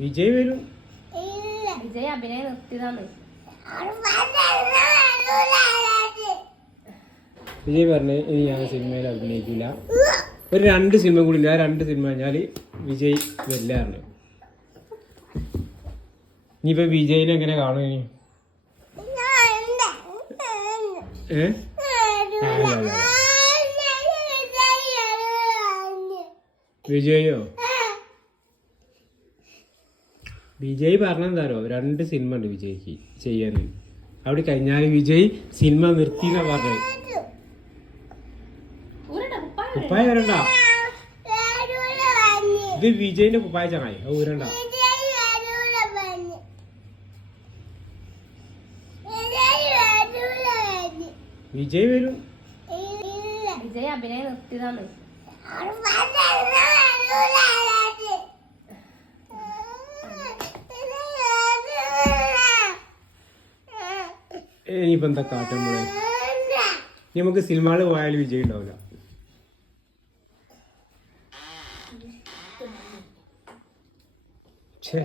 വിജയ് വരും. വിജയ് അഭിനയം നിർത്തിയതാണ്. വിജയ് പറഞ്ഞ് ഇനി ഞാൻ സിനിമയിൽ അഭിനയിക്കില്ല, ഒരു 2 സിനിമ കൂടി ഉണ്ട്, ആ 2 സിനിമ കഴിഞ്ഞാൽ വിജയ് വരില്ലായിരുന്നു. ഇനിയിപ്പോ വിജയിനെ എങ്ങനെ കാണും ഇനി? വിജയോ? വിജയ് പറഞ്ഞെന്താരോ 2 സിനിമ ഉണ്ട് വിജയ്ക്ക് ചെയ്യാൻ. അവിടെ കഴിഞ്ഞാൽ വിജയ് സിനിമ നിർത്തിന്നാ പറഞ്ഞത്. കുപ്പായ വരണ്ട, ഇത് വിജയിന്റെ കുപ്പായ ചങ്ങായി, അത് ഊരണ്ട. വിജയ് വരും. വിജയ് അഭിനയം നിർത്തിയതാണ്. ഇനിയിപ്പോ എന്താ കാട്ടുമ്പോഴേ നമുക്ക് സിനിമകൾ പോയാലും വിജയ് ഉണ്ടാവില്ല. ഛേ